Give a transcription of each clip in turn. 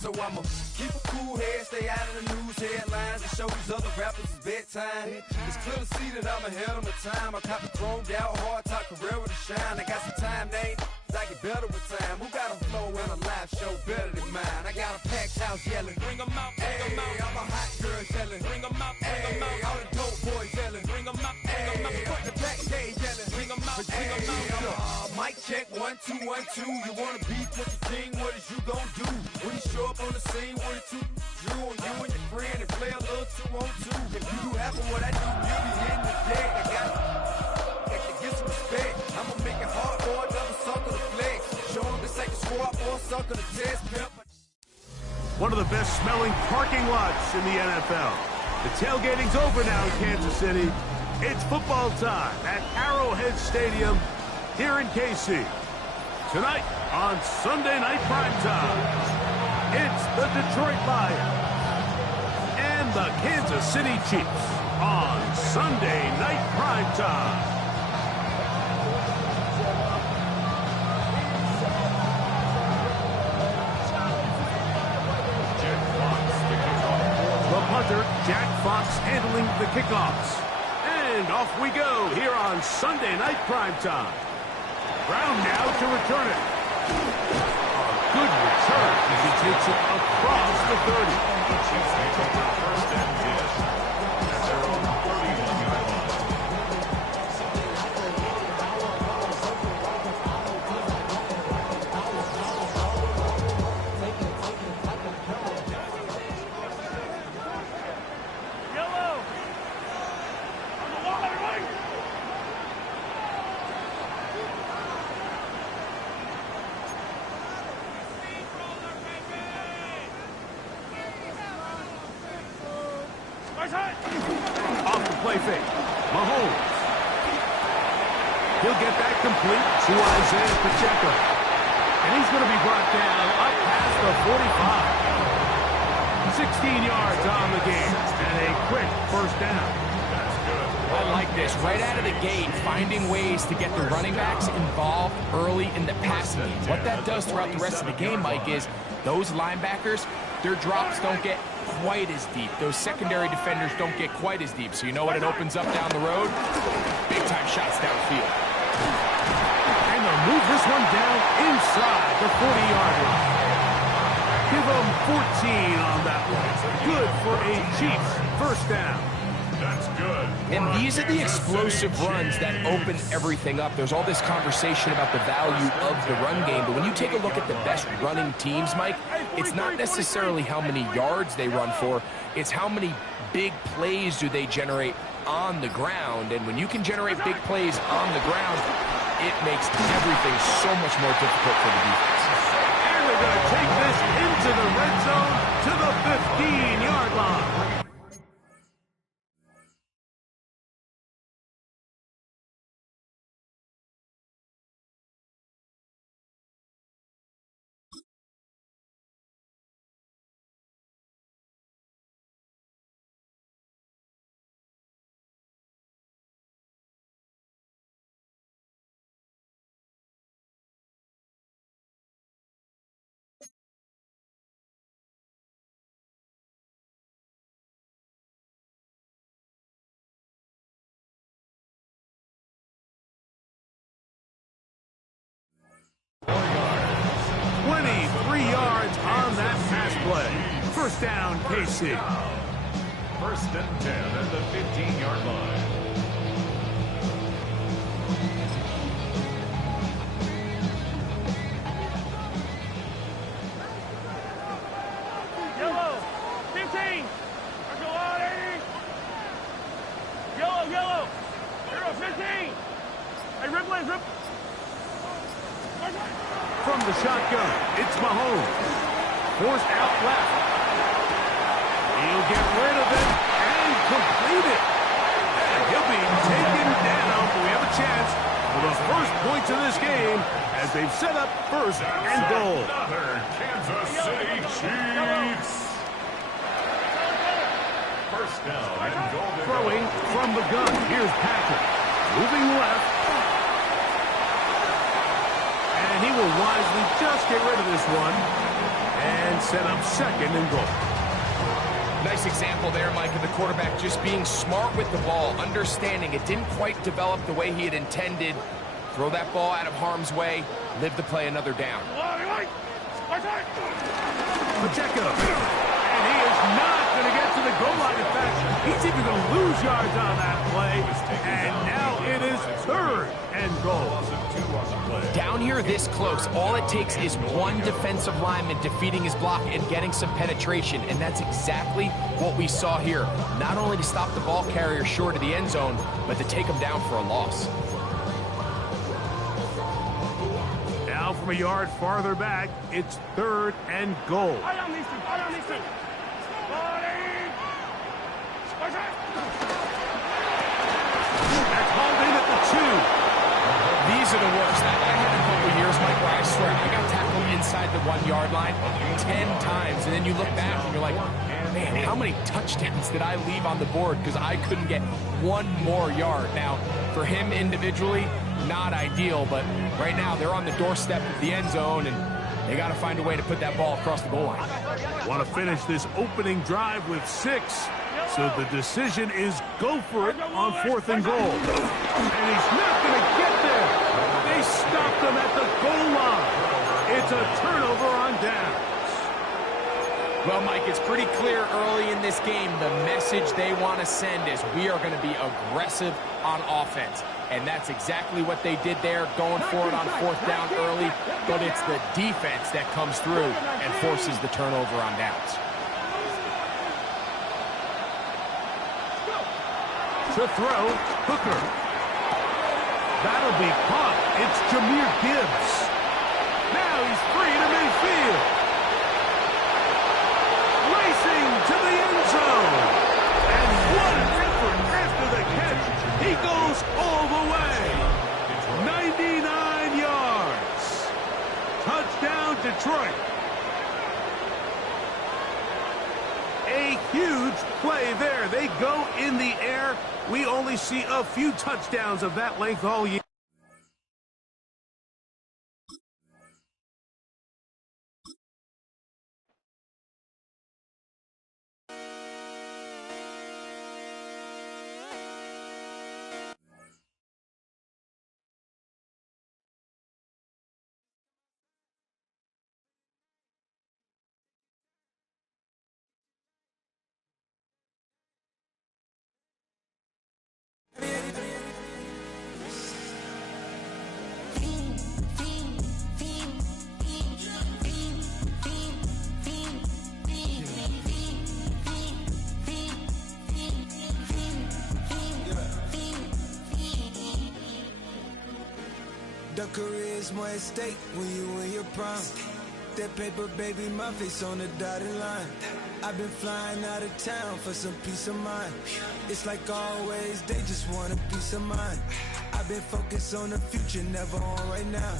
So I'ma keep a cool head, stay out of the news headlines, and show these other rappers it's bedtime. It's clear to see that I'm ahead of my time. I caught the chromed out, hard talk career with a shine. I got some time, name, I get better with time. Who got a flow and a live show better than mine? I got a packed house yelling, bring 'em out, bring 'em out. I'm a hot girl yelling, bring 'em out, bring 'em out. All the dope boys yelling, bring 'em out, bring 'em out. Front the back stage yelling, bring 'em out, bring 'em out. Mic check, 1, 2, 1, 2. You wanna beef with the king? What is you gon' do when you show up on the scene with a two? You and your friend and play a little 2-on-2. If you do half of what I do, you'll be hitting the deck. I gotta get some respect. I'ma make it hard for another sucker to flex. Show him this ain't the squad or a sucker to test. One of the best smelling parking lots in the NFL. The tailgating's over now in Kansas City. It's football time at Arrowhead Stadium here in KC. Tonight on Sunday Night Primetime, it's the Detroit Lions and the Kansas City Chiefs on Sunday Night Primetime. The punter, Jack Fox, handling the kickoffs. And off we go here on Sunday Night Primetime. Brown now to return it. A good return as he takes it across the 30. The Chiefs may take their first and 10 at their own 31-yard line. Off the play fake. Mahomes. He'll get that complete to Isaiah Pacheco. And he's going to be brought down up past the 45. 16 yards on the game. And a quick first down. That's good. I like this. Right out of the gate, finding ways to get the running backs involved early in the passing game. What that does throughout the rest of the game, Mike, is those linebackers, their drops don't get quite as deep. Those secondary defenders don't get quite as deep. So you know what it opens up down the road? Big-time shots downfield. And they'll move this one down inside the 40-yard line. Give them 14 on that one. Good for a Chiefs first down. That's good. And these are the explosive runs that open everything up. There's all this conversation about the value of the run game, but when you take a look at the best running teams, Mike, it's not necessarily how many yards they run for, it's how many big plays do they generate on the ground. And when you can generate big plays on the ground, it makes everything so much more difficult for the defense. And they're going to take this into the red zone to the 15-yard line. On that pass play. First down, KC. First and 10 at the 15-yard line. Yellow, 15. Go on, 80. Yellow. Hero, 15. Hey, Ripley, From the shotgun, it's Mahomes. Forced out left. He'll get rid of it and complete it. And he'll be taken down. We have a chance for the first points of this game as they've set up first and goal. Another Kansas City Chiefs. First down and goal. Throwing from the gun. Here's Patrick. Moving left. And he will wisely just get rid of this one. And set up second and goal. Nice example there, Mike, of the quarterback just being smart with the ball, understanding it didn't quite develop the way he had intended. Throw that ball out of harm's way, live to play another down. Pacheco. And he is not going to get to the goal line. In fact, he's even going to lose yards on that play. And now it is third and goal. Down here this close, all it takes is one defensive lineman defeating his block and getting some penetration, and that's exactly what we saw here. Not only to stop the ball carrier short of the end zone, but to take him down for a loss. Now from a yard farther back, it's third and goal. That's holding at the 2. These are the worst. I had a couple of years, Mike, where I swear I got tackled inside the 1 yard line 10 times, and then you look back and you're like, man, how many touchdowns did I leave on the board because I couldn't get one more yard? Now, for him individually, not ideal, but right now they're on the doorstep of the end zone, and they got to find a way to put that ball across the goal line. Want to finish this opening drive with 6. So the decision is go for it on 4th and goal. And he's not going to get there. They stopped him at the goal line. It's a turnover on downs. Well, Mike, it's pretty clear early in this game the message they want to send is we are going to be aggressive on offense. And that's exactly what they did there, going for it on 4th down early. But it's the defense that comes through and forces the turnover on downs. To throw, Hooker. That'll be caught. It's Jahmyr Gibbs. Now he's free to midfield. Racing to the end zone. And what an effort after the catch. He goes all the way. 99 yards. Touchdown, Detroit. A huge play there. They go in the air. We only see a few touchdowns of that length all year. The career is more at stake when you in your prime. That paper, baby, my face on the dotted line. I've been flying out of town for some peace of mind. It's like always, they just want a peace of mind. I've been focused on the future, never on right now.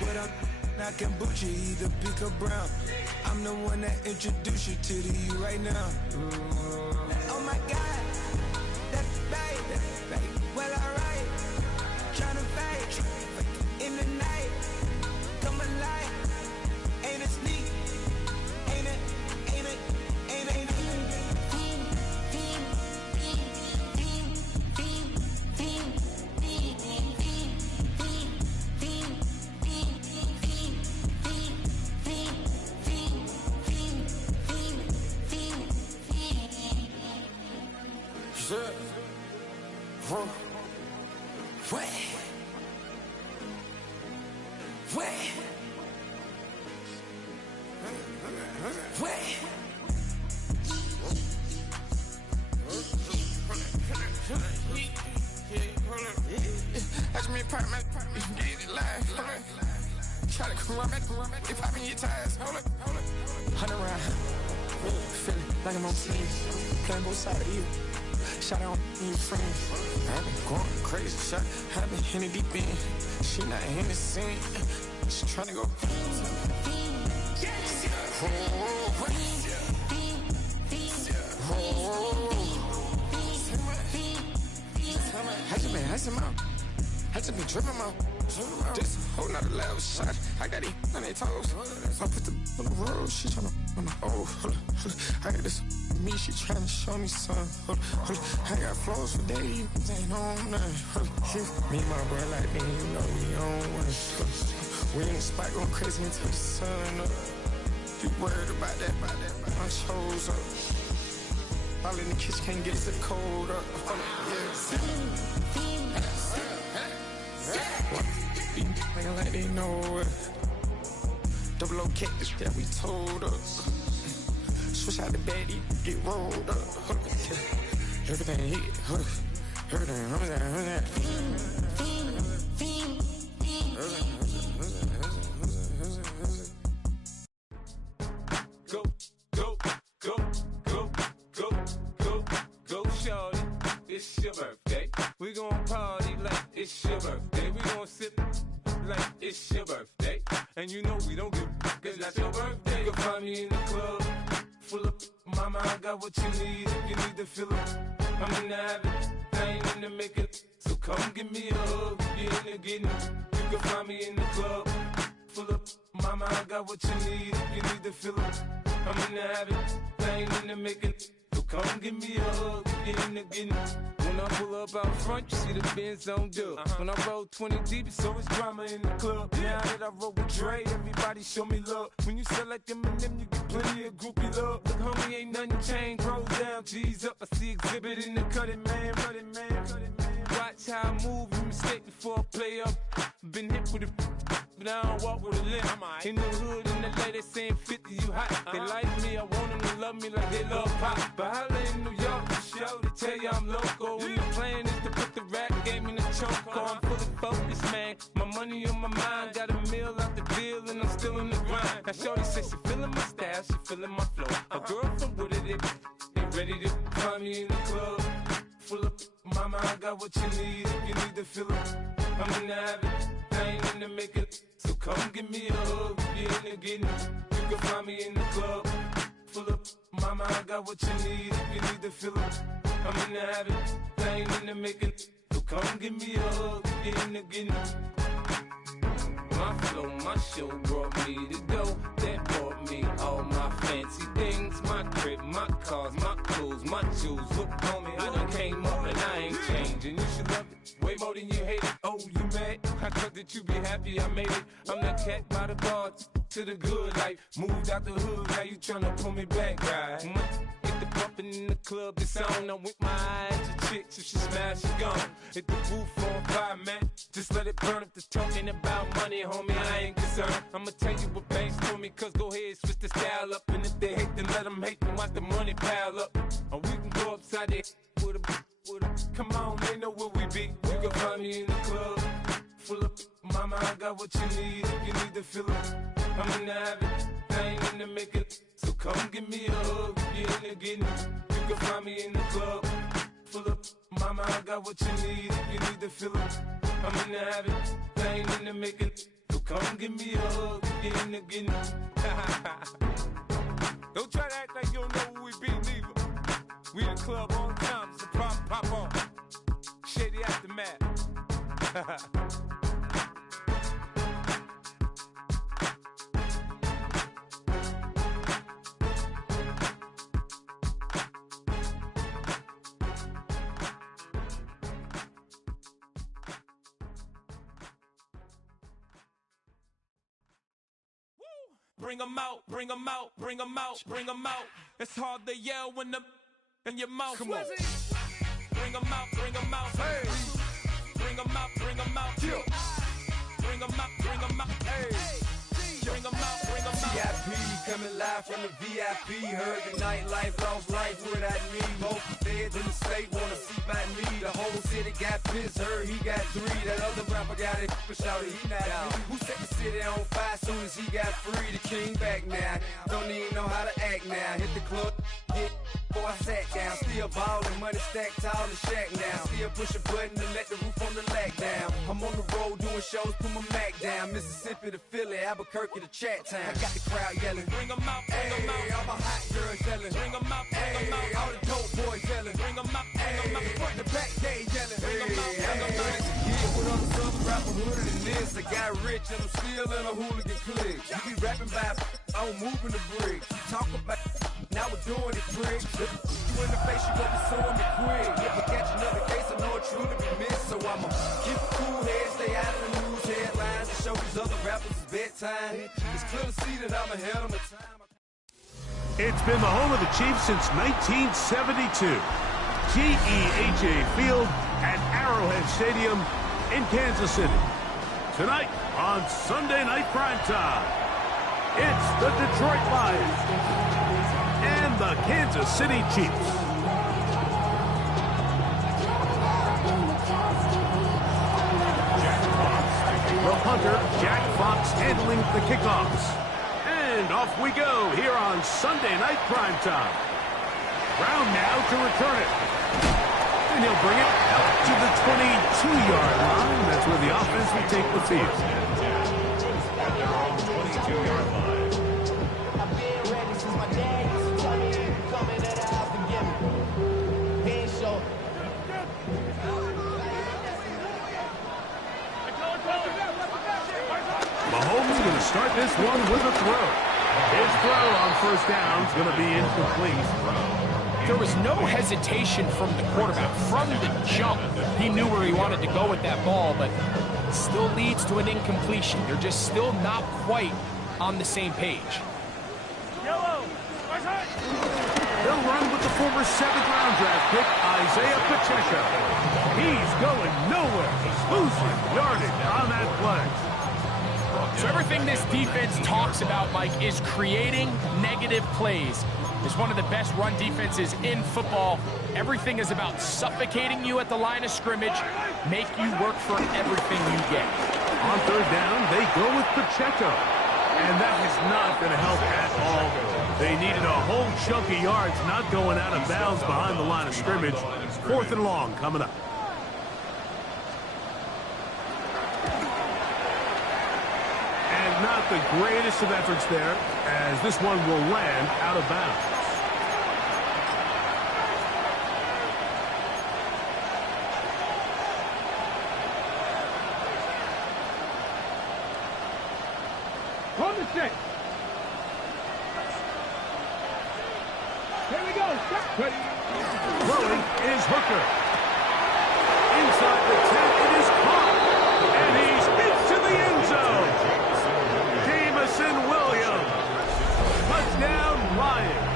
But I'm not kombucha, either pink or brown. I'm the one that introduced you to the you right now. Oh my God, that's baby. Well, alright, tryna fake in the night, come alive. Ain't it sneak? Ain't it? Ain't it? Ain't it? Ain't it? Watch me pop my get it live. Try to come it, they popping your tires. Hold it. 100 round, feeling like I'm on team, playing both sides of you. Shot on your friends. I've been going crazy, shot. I've been hitting deep in. She not in the scene. She trying to go. I just been dripping out. This whole nother level shot. I got these on their toes. I put the on the road. She tryna, hold up. I got this me. She tryna show me something. Hold up. I got flows for days. Ain't on nothing. Me and my bro like me, you know we on one. We in the spot going crazy until the sun up. You worried about that? My shows up. All in the kitchen can't get us the cold up. Nigga like they know it. Double O cactus that we told us. Switch out the baddie, get rolled up. Everything hit, everything. Go, shorty. It's your birthday. We gon' party like it's your birthday. We gon' sip like it's your birthday. And you know we don't give cause that's your birthday. You can find me in the club, full of mama, I got what you need. If you need to fill it, I'm in the habit, I ain't in the make it. So come give me a hug, you in the getting. You can find me in the club, full of mama, I got what you need. If you need to fill it, I'm in the habit, I ain't in the make it. So come give me a hug, get in the getting. When I pull up out front, you see the Benz on dub. When I roll 20 deep, it's always drama in the club. Now that I roll with Dre, everybody show me love. When you sell like Eminem, you get plenty of groupie love. Look, homie, ain't nothing changed. Rolls down, G's up. I see exhibit in the cutting, man. Watch how I move, you mistake before I play up. Been hit with a but I don't walk with a limp. In the hood, in the lady saying 50, you hot. They like me, I want them to love me like they love pop. But holla in New York, show to tell you I'm local. And the plan is to put the rap game in the choke. I'm fully focused, man. My money on my mind, got a meal out the deal, and I'm still in the grind. Now shorty says she feeling my style, she feeling my flow. A girl from Wooded, they ready to find me in the club. Full of mama, I got what you need. If you need to fill it, I'm in the habit, I ain't in the make it. So come give me a hug, you in the getting. You can find me in the club, full of mama, I got what you need. If you need to fill it, I'm in the habit, I ain't in the make it. So come give me a hug, you in the getting. My flow, my show brought me to go. That brought me all my fancy things. My crib, my cars, my clothes, my jewels. Look, homie, I done came up and I ain't changing. You should love it way more than you hate it. Oh, you mad? I thought that you be happy I made it. I'm that cat by the bar to the good life. Moved out the hood, now you tryna pull me back, right? Get the bumpin' in the club, it's on. I'm with my eyes to chicks, if she smash, she gone. Hit the roof on fire, man. Just let it burn. If the talking about money, homie, I ain't concerned. I'ma tell you what banks told me, cause go ahead, switch the style up. And if they hate, then let them hate, then watch the money pile up. Or we can go upside there with a come on, they know where we be. You can find me in the club, full of mama, I got what you need. If you need to fill it, I'm in the habit, I ain't in the make it. So come give me a hug, you in the getting. You can find me in the club, full of mama, I got what you need. If you need to fill it, I'm in the habit, I ain't in the make it. So come give me a hug, you in the getting. Don't try to act like you don't know who we be, neither. We in the club all the time, it's a problem, pop on. Shady Aftermath. Bring 'em out, bring 'em out, bring 'em out, bring 'em out. It's hard to yell when the in your mouth. Come on. Bring 'em out, bring 'em out. Hey. Bring 'em out, bring 'em out. Yeah. Bring 'em out, bring 'em out. Hey. Bring 'em out, bring 'em out. VIP coming live from the VIP. Heard the nightlife, lost life without me. Most feds in the state wanna see by me. The whole city got pissed, heard he got 3. That other rapper got it, but shouted he not out. Who set the city on fire soon as he got free? The king back now, don't even know how to act now. Hit the club, hit. Before I sat down, still ballin', money stacked tall in the shack now. Still push a button to let the roof on the lag down. I'm on the road doing shows, put my Mac down. Mississippi to Philly, Albuquerque to Chat Town. I got the crowd yelling, bring 'em out, bring 'em out. All my hot girls yelling, bring 'em out, bring 'em out. All the dope boys yelling, bring 'em out, bring 'em out. Front to back, they yelling, bring 'em out, bring 'em out. Yeah, what other southern rapper hooded than this? rich and I'm still in a hooligan clique. You be rapping about I'm moving the bricks. You talk about now we're doing it, prick. If you in the face, you gon' be suing me quick. If I catch another case, I know it truly be missed. So I'ma keep a cool head, stay out of the news headlines, and show these other rappers it's bedtime. It's clear to see that I'm ahead of my time. It's been the home of the Chiefs since 1972. GEHA Field at Arrowhead Stadium in Kansas City. Tonight on Sunday Night Primetime, it's the Detroit Lions and the Kansas City Chiefs. The punter, Jack Fox, handling the kickoffs. And off we go here on Sunday Night Primetime. Brown now to return it. And he'll bring it out to the 22-yard line. That's where the offense will take the field. At their own 22-yard line. I've been ready since my dad used to tell me you come into the house to get me. He ain't show. Mahomes going to start this one with a throw. His throw on first down is going to be incomplete. There was no hesitation from the quarterback. From the jump, he knew where he wanted to go with that ball, but it still leads to an incompletion. They're just still not quite on the same page. They'll run with the former 7th-round draft pick, Isaiah Pacheco. He's going nowhere. Losing yardage on that play. So everything this defense talks about, Mike, is creating negative plays. It's one of the best run defenses in football. Everything is about suffocating you at the line of scrimmage, make you work for everything you get. On third down, they go with Pacheco. And that is not going to help at all. They needed a whole chunk of yards, not going out of bounds behind the line of scrimmage. 4th and long coming up. And not the greatest of efforts there, as this one will land out of bounds. Hold the stick. Here we go. Ready. Throwing is Hooker. Inside the 10, it is caught. And he's into the end zone. Jameson Williams. Touchdown Lions.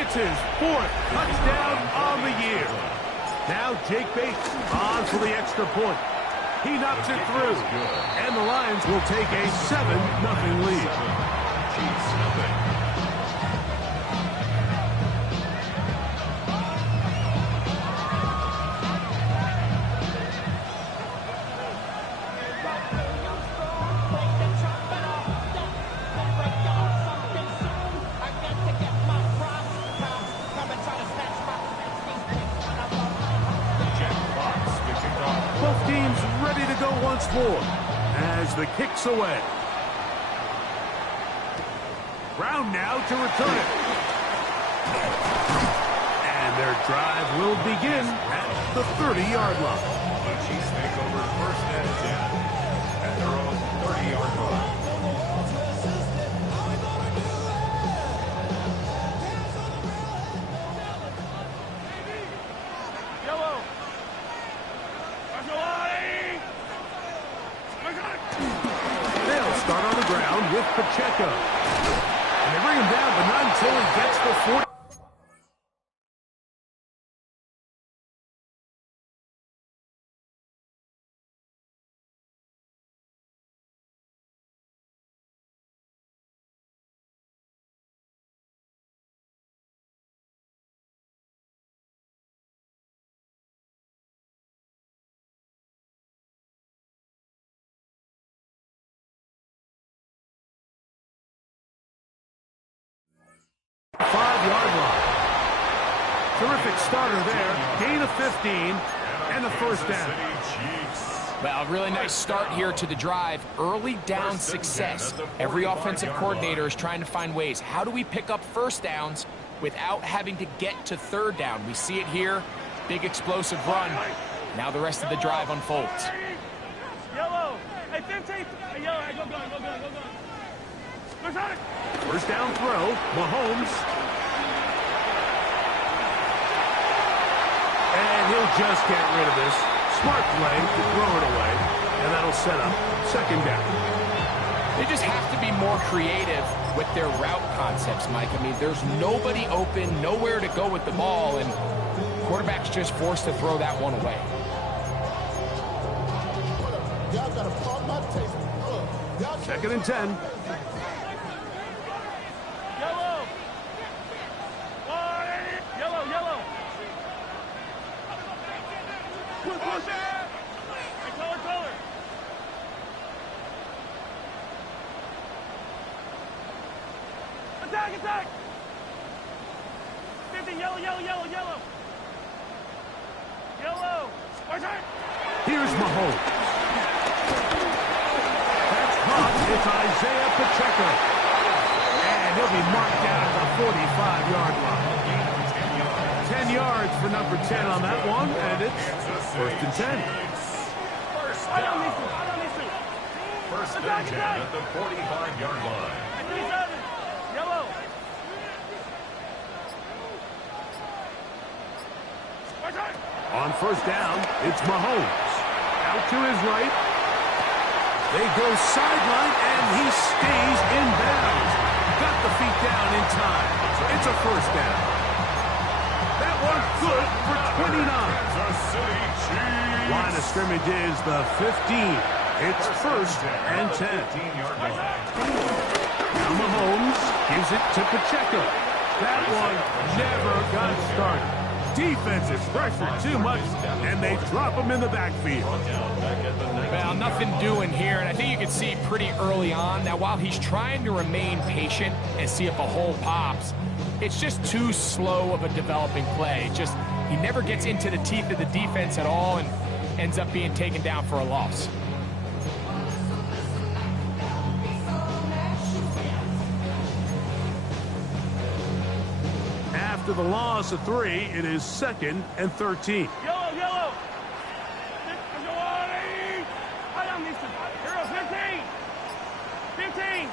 It's his 4th touchdown on the year. Now Jake Bates on for the extra point. He knocks it through. And the Lions will take a 7-0 lead. Chiefs nothing. Both teams ready to go once more as the kick's away. Brown now to return it. And their drive will begin at the 30-yard line. The Chiefs take over 1st and 10 at their own 30-yard line. They'll start on the ground with Pacheco. And they bring him down, but not until he gets the 40. Terrific starter there. Gain of 15 and a first down. Well, a really nice start here to the drive. Early down success. Every offensive coordinator is trying to find ways. How do we pick up first downs without having to get to third down? We see it here. Big explosive run. Now the rest of the drive unfolds. Yellow. Hey, 15. Hey, yo, hey, go gun. First down throw, Mahomes. And he'll just get rid of this. Smart play to throw it away. And that'll set up second down. They just have to be more creative with their route concepts, Mike. I mean, there's nobody open, nowhere to go with the ball, and quarterback's just forced to throw that one away. Second and 10. Yellow. Push. Hey, color. Attack. 50, yellow. Here's Mahomes. That's caught. It's Isaiah Pacheco. And he'll be marked down at the 45-yard line. 10 yards for number 10 on that one, and it's first and 10. First and 10 at the 45-yard line. Yellow. On first down, it's Mahomes. Out to his right. They go sideline, and he stays in bounds. Got the feet down in time. It's a first down. That one's good for 29. Line of scrimmage is the 15. It's first and 10. Now Mahomes gives it to Pacheco. That one never got started. Defense is pressured too much, and they drop him in the backfield. Well, nothing doing here, and I think you can see pretty early on that while he's trying to remain patient and see if a hole pops, it's just too slow of a developing play. He never gets into the teeth of the defense at all and ends up being taken down for a loss. After the loss of 3, it is second and 13. Yellow. 15.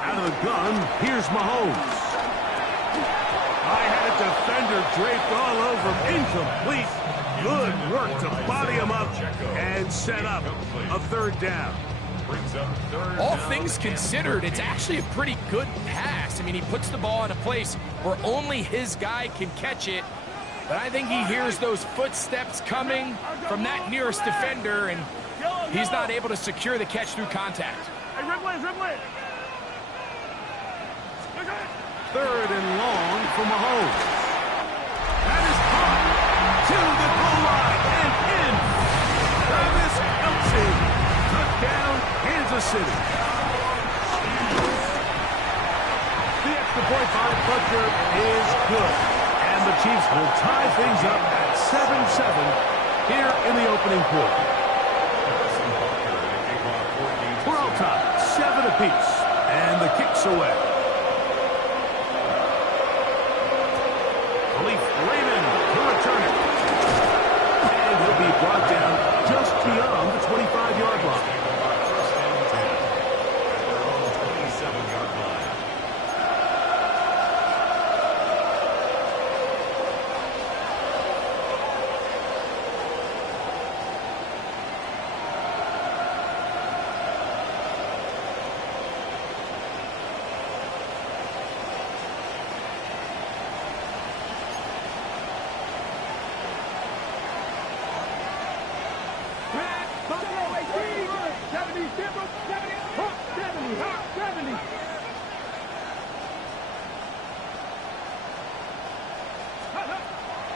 Out of the gun, here's Mahomes. I had a defender draped all over him. Incomplete. Good work to body him up and set up a third down. All things considered, it's actually a pretty good pass. I mean, he puts the ball in a place where only his guy can catch it. But I think he hears those footsteps coming from that nearest defender, and he's not able to secure the catch through contact. Hey, dribble it. Third and long for Mahomes. That is caught to the goal line and in. Travis Kelce. Touchdown, Kansas City. The extra point by Butker is good. And the Chiefs will tie things up at 7-7 here in the opening quarter. We're all tied, 7 apiece. And the kick's away. Khalif Raymond to return it. And he'll be brought down just beyond the 25-yard line. First and 10 at their own 27-yard line.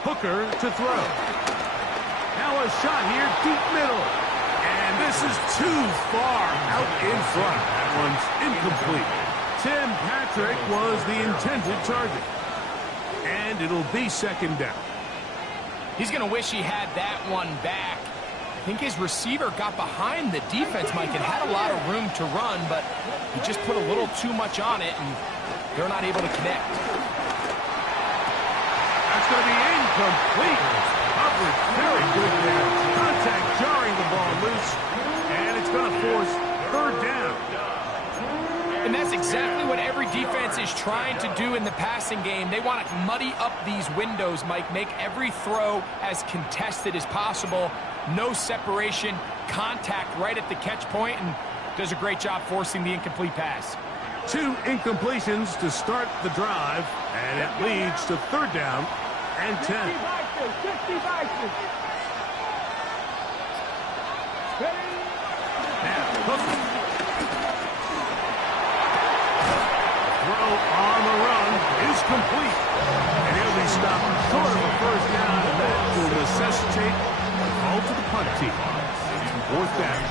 Hooker to throw. Now a shot here, deep middle. And this is too far out in front. That one's incomplete. Tim Patrick was the intended target. And it'll be second down. He's going to wish he had that one back. I think his receiver got behind the defense, Mike, and had a lot of room to run, but he just put a little too much on it, and they're not able to connect. That's going to be incomplete. Coverage very good there. contact jarring the ball loose, and it's going to force third down. And that's exactly what every defense is trying to do in the passing game. They want to muddy up these windows, Mike, make every throw as contested as possible. No separation, contact right at the catch point, and does a great job forcing the incomplete pass. 2 incompletions to start the drive, and it leads to third down and 10. 50 boxes. Now, Hooker. Throw on the run is complete. And he'll be stopped short of a first down, and that will necessitate a call to the punt team. Fourth down.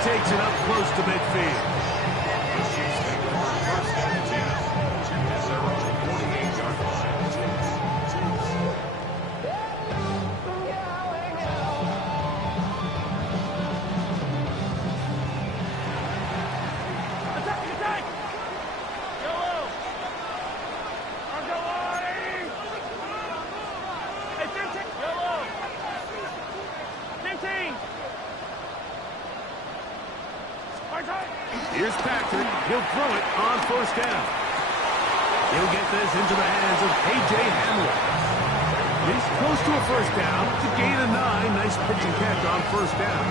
Takes it up close to midfield. First down and 10. As they're on the 48-yard line. Attack! Yellow! Hey, 15! Yellow! 15! Here's Patrick. He'll throw it on first down. He'll get this into the hands of A.J. Hamler. He's close to a first down. It's a gain of 9. Nice pitch and catch on first down.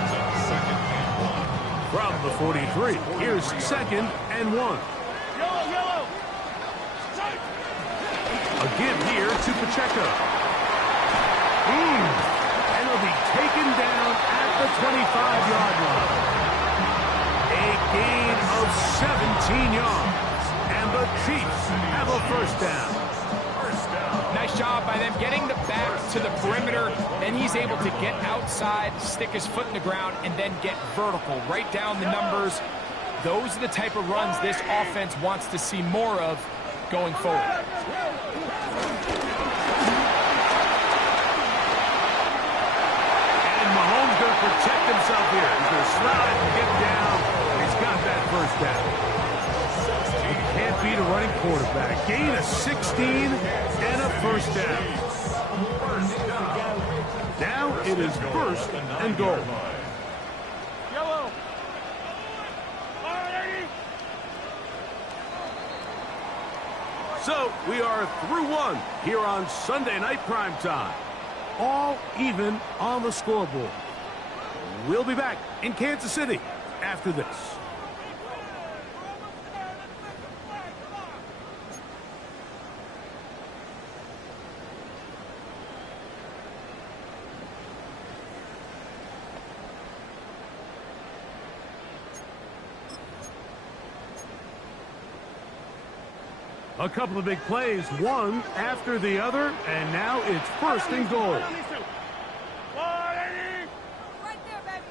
From the 43, here's 2nd and 1. Yellow! A give here to Pacheco. And he'll be taken down at the 25-yard line. A gain of 17 yards. And the Chiefs have a first down. Nice job by them getting the back to the perimeter. Then he's able to get outside, stick his foot in the ground, and then get vertical. Right down the numbers. Those are the type of runs this offense wants to see more of going forward. And Mahomes going to protect himself here. He's going to slide and get down. He's got that first down. You can't beat a running quarterback. Gain of 16 and a first down. Now it is first and goal. Yellow! So we are through one here on Sunday Night Primetime. All even on the scoreboard. We'll be back in Kansas City after this. A couple of big plays, one after the other, and now it's first and goal. Right there, baby.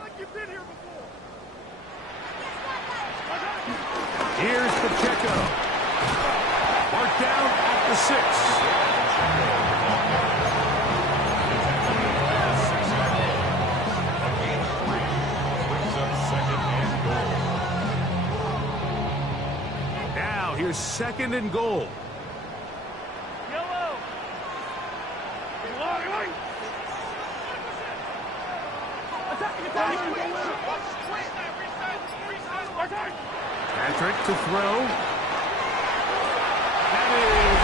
Like you've been here before. Here's Pacheco. Marked down at the 6. Here's 2nd and goal. Yellow. Patrick to throw. That is...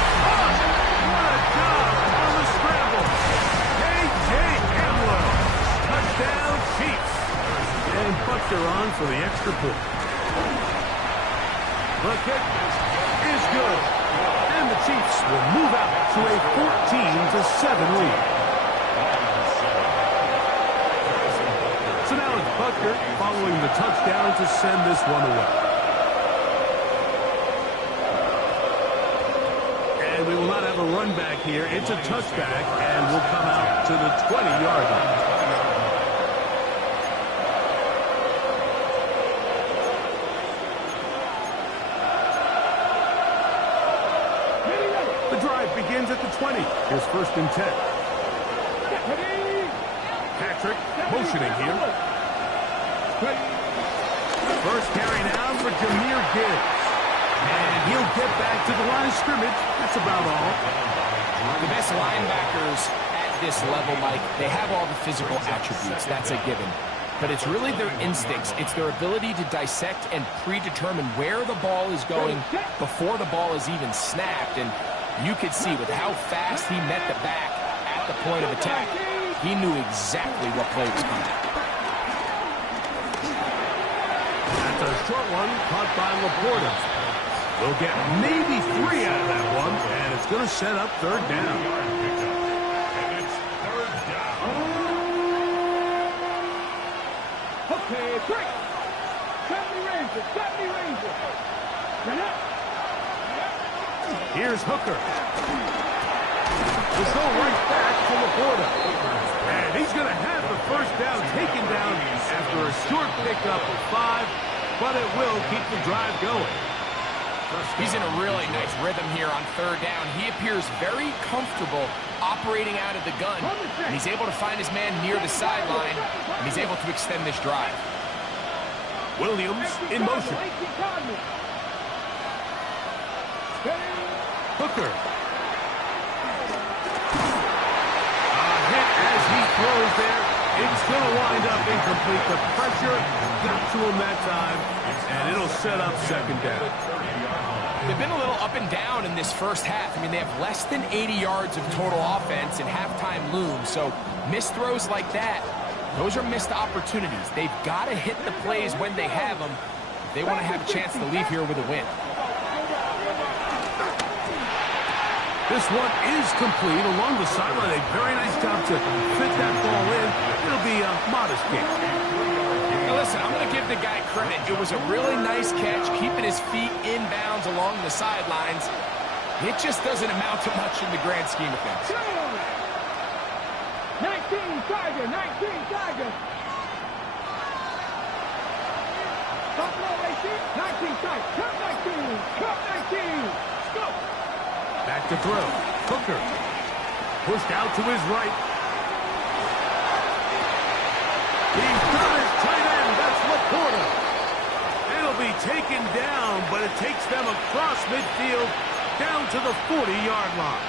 What a job on the scramble. A.J. Hamler. Touchdown Chiefs. And Buster on for the extra point. The kick is good. And the Chiefs will move out to a 14-7 lead. So now it's Butker following the touchdown to send this one away. And we will not have a run back here. It's a touchback, and we'll come out to the 20-yard line. Downs at the 20. Here's 1st and 10. Patrick motioning here. First carry down for Jahmyr Gibbs. And he'll get back to the line of scrimmage. That's about all. The best linebackers at this level, Mike, they have all the physical attributes. That's a given. But it's really their instincts. It's their ability to dissect and predetermine where the ball is going before the ball is even snapped. And you could see with how fast he met the back at the point of attack, he knew exactly what play was coming. That's a short one caught by Laporta. We'll get maybe 3 out of that one, and it's going to set up 3rd down. And it's 3rd down. Okay, break. 70 Rangers, 70 Rangers. Run up. Here's Hooker. We'll go right back to Laporta. And he's going to have the 1st down taken down after a short pickup of 5, but it will keep the drive going. He's in a really nice rhythm here on 3rd down. He appears very comfortable operating out of the gun, and he's able to find his man near the sideline, and he's able to extend this drive. Williams in motion. Hooker. A hit as he throws there. It's going to wind up incomplete. The pressure got to him that time, and it'll set up 2nd down. They've been a little up and down in this first half. I mean, they have less than 80 yards of total offense and halftime looms. So missed throws like that, those are missed opportunities. They've got to hit the plays when they have them if they want to have a chance to leave here with a win. This one is complete along the sideline. A very nice job to fit that ball in. It'll be a modest gain. Now listen, I'm going to give the guy credit. It was a really nice catch, keeping his feet in bounds along the sidelines. It just doesn't amount to much in the grand scheme of things. 19 Tiger, 19 Tiger. Buffalo racing, 19 Tiger, cut 19, cut 19. Go. Back to throw. Hooker. Pushed out to his right. He's got his tight end. That's Laporta. It'll be taken down, but it takes them across midfield down to the 40-yard line.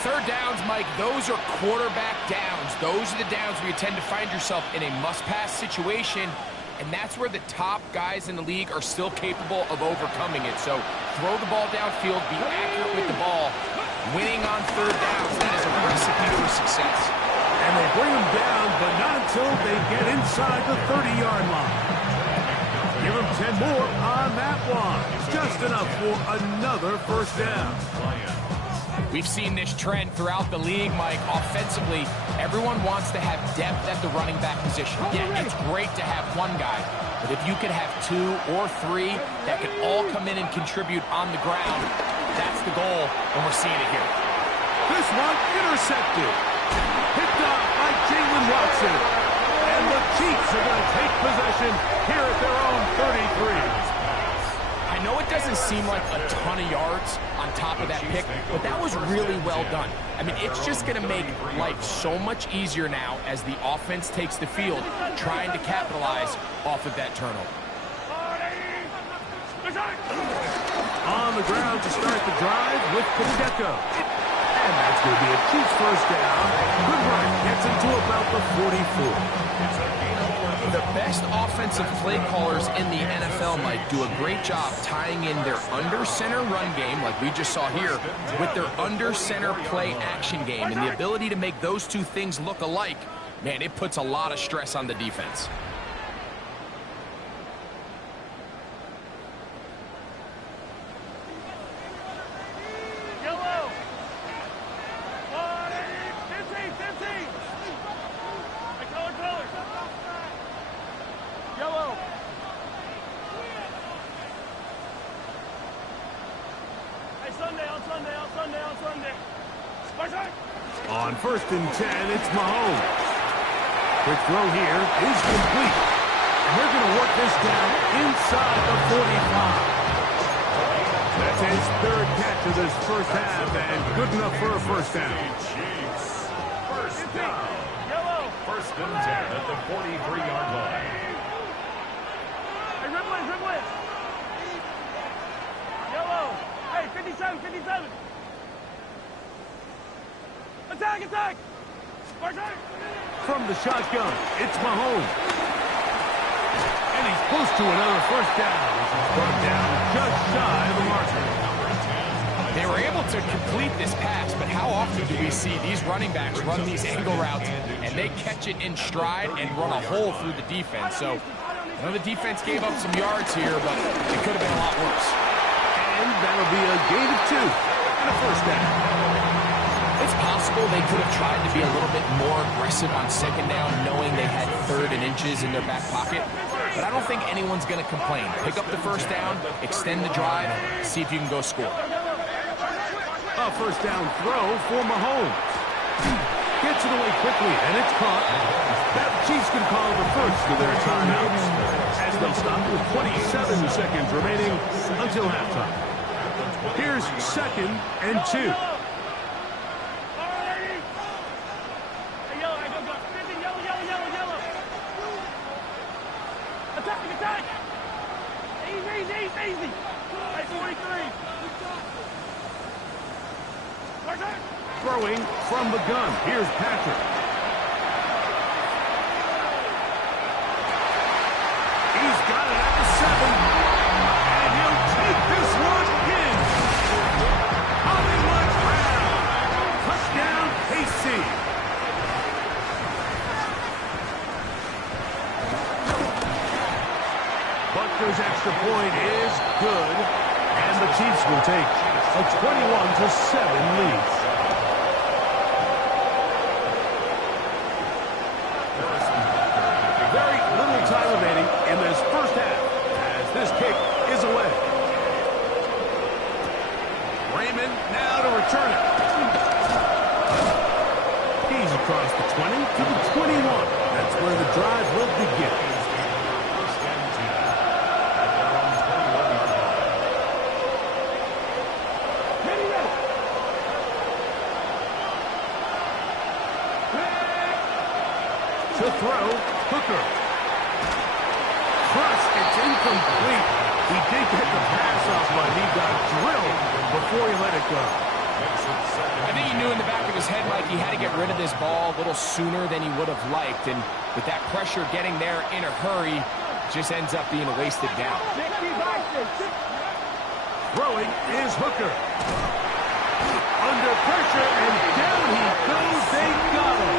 3rd downs, Mike, those are quarterback downs. Those are the downs where you tend to find yourself in a must-pass situation, and that's where the top guys in the league are still capable of overcoming it. So throw the ball downfield, be accurate with the ball. Winning on 3rd downs, that is a recipe for success. And they bring them down, but not until they get inside the 30-yard line. Give them 10 more on that one. Just enough for another 1st down. We've seen this trend throughout the league, Mike. Offensively, everyone wants to have depth at the running back position. Yeah, it's great to have one guy, but if you could have 2 or 3 that could all come in and contribute on the ground, that's the goal, and we're seeing it here. This one intercepted. Picked up by Jalen Watson. And the Chiefs are going to take possession here at their own 33. I know it doesn't seem like a ton of yards on top of that pick, but that was really well done. I mean, it's just going to make life so much easier now as the offense takes the field, trying to capitalize off of that turnover. On the ground to start the drive with Pacheco. And that's going to be a Chiefs 1st down. Good run. Gets him to about the 44. The best offensive play callers in the NFL, Mike, do a great job tying in their under-center run game, like we just saw here, with their under-center play action game. And the ability to make those two things look alike, man, it puts a lot of stress on the defense. On 1st and 10, it's Mahomes. Quick throw here is complete. And they're going to work this down inside the 45. That's his third catch of this first half, and good enough for a first down. Chiefs. First down. First and 10 at the 43-yard line. Hey, dribble it. Yellow. Hey, 57. Attack. From the shotgun, it's Mahomes. And he's close to another first down. He's brought down just shy of the marker. They were able to complete this pass, but how often do we see these running backs run these angle routes and they catch it in stride and run a hole through the defense? So I know the defense gave up some yards here, but it could have been a lot worse. And that'll be a gain of 2 and a first down. It's possible they could have tried to be a little bit more aggressive on second down, knowing they had 3rd and inches in their back pocket. But I don't think anyone's going to complain. Pick up the first down, extend the drive, see if you can go score. A first down throw for Mahomes. Gets it away quickly, and it's caught. That Chiefs can call the first of their timeouts as they'll stop with 27 seconds remaining until halftime. Here's 2nd and 2. Attack! Easy! Hey, 43! Throwing from the gun. Here's Patrick. He's got it at the 7. And he'll take this one in. Hollywood Brown. Touchdown, KC. Butker's extra point is good, and the Chiefs will take a 21-7 lead. Very little time remaining in this first half as this kick is away. Raymond now to return it. He's across the 20 to the 21. That's where the drive will begin. To throw, Hooker. Cross, it's incomplete. He did get the pass off, but he got drilled before he let it go. I think he knew in the back of his head, Mike, he had to get rid of this ball a little sooner than he would have liked. And with that pressure getting there in a hurry, it just ends up being a wasted down. Throwing is Hooker. Under pressure, and down he goes. They got him.